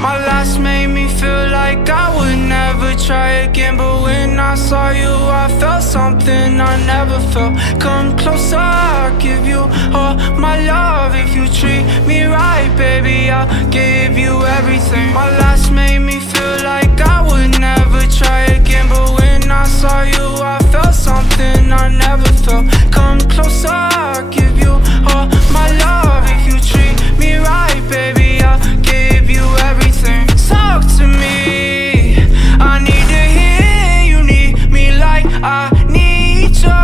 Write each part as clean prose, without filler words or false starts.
My last made me feel like I would never try again, but when I saw you I felt something I never felt. Come closer, I'll give you all my love. If you treat me right, baby, I'll give you everything. My last made me feel like I would never try again, but when I saw you I felt something I never felt. Come closer, I'll give you all my love. If you treat me right, baby, I'll give you everything. Talk to me, I need to hear you need me like I need you.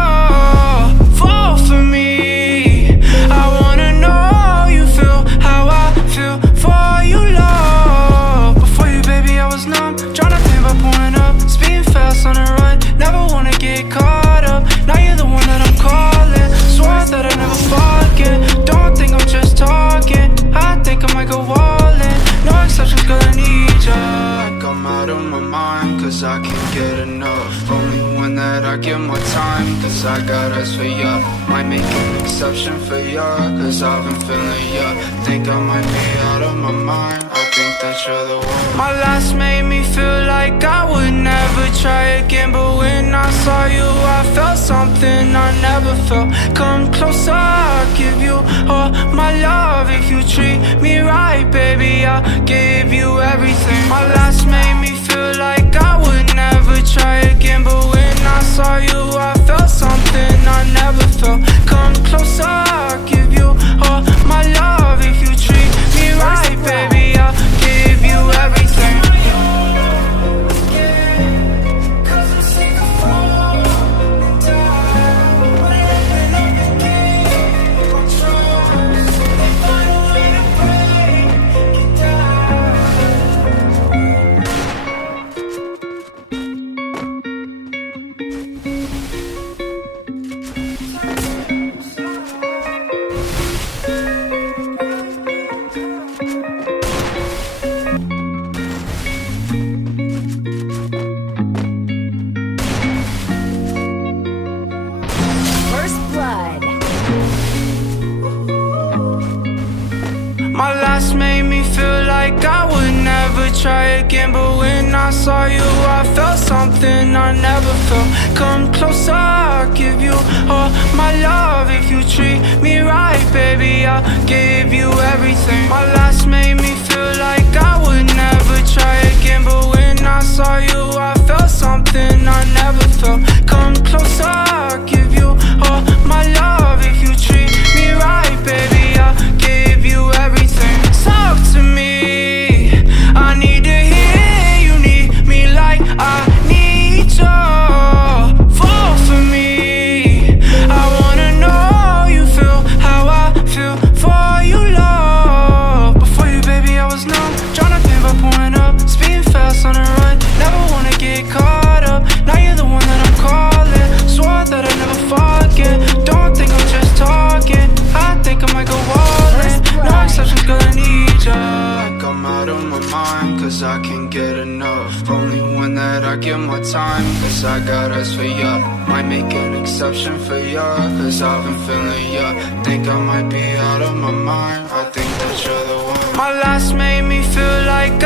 Fall for me, I wanna know you feel how I feel for you, love. Before you, baby, I was numb, tryna think about pulling up, speeding fast on the run, never wanna get caught up. Now you're the one that I'm calling, swore that I'd never forget. Don't think I'm just talking, I think I might go all in. No exceptions, girl, I need ya. Like I'm out of my mind, cause I can't get enough. Only one that I give my time, cause I got eyes for ya. Might make an exception for ya, cause I've been feeling ya. Think I might be out of my mind, I think that you're the one. My last made me feel like I would never try again, but when I saw you I felt something I never felt. Come closer, I'll give you all my love. If you treat me right, baby, I'll give you everything. My last made me feel like I would never try again, but when I saw you I felt something I never felt. Come closer, I'll give you all my love. If you treat me right, baby, I'll give you everything. My last made me feel like I would never try again, but when I saw you I felt something I never felt. Come closer, I'll give you all my love. If you treat me right, baby, I'll give you everything. My last made me feel like I would never try again, but when I saw you I felt something I never felt. Come closer, I'll give you all my love. If you treat me right, baby, I'll give you everything. Talk to me, I need to hear you need me like I need you. Fall for me, I wanna know you feel how I feel for you, love. Before you, baby, I was numb, tryna think about pulling up, speeding fast on the run, never wanna get caught up. Now you're the one that I'm calling, swore that I'd never forget. Don't think I'm just talking, I think I might go all in. No exceptions, girl, I need ya. Like I'm out of my mind, cause I can't get enough. Only one that I give my time, cause I got eyes for ya. Might make an exception for ya, cause I've been feeling ya. Think I might be out of my mind, I think that you're the one. My last made me feel like